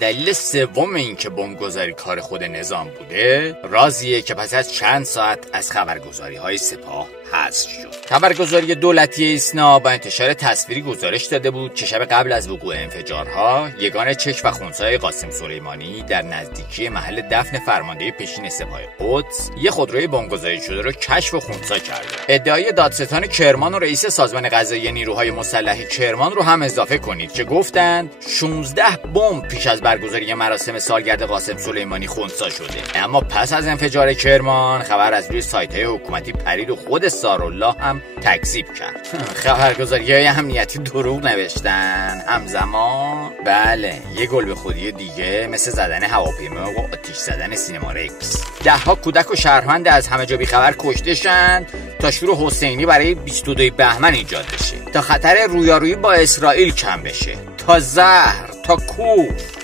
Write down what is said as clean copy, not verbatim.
دلیل سوم این که بمبگذاری کار خود نظام بوده رازیه که پس از چند ساعت از خبرگزاری‌های سپاه حذف شد. خبرگزاری دولتی ایسنا با انتشار تصویری گزارش داده بود که شب قبل از وقوع انفجارها یگان چک و خونسای قاسم سلیمانی در نزدیکی محل دفن فرمانده پیشین سپاه قدس یه خودروی بمبگذاری شده رو کشف و خونسا کرده. ادعای دادستان کرمان و رئیس سازمان قضایی نیروهای مسلح کرمان رو هم اضافه کنید که گفتند 16 بمب پیش از برگزاری مراسم سالگرد قاسم سلیمانی خونسا شده. اما پس از انفجار کرمان خبر از روی سایت‌های حکومتی پرید و خود سارالله هم تکذیب کرد. خبرگزاری‌های امنیتی دروغ نوشتن همزمان. بله، یه گل به خودی دیگه مثل زدن هواپیما و آتش زدن سینما رکس. 10 کودک و شهروند از همه جا بی‌خبر کشته شدند تا شور حسینی برای 22 بهمن ایجاد بشه، تا خطر رویارویی با اسرائیل کم بشه، تا زهر، تا کوف.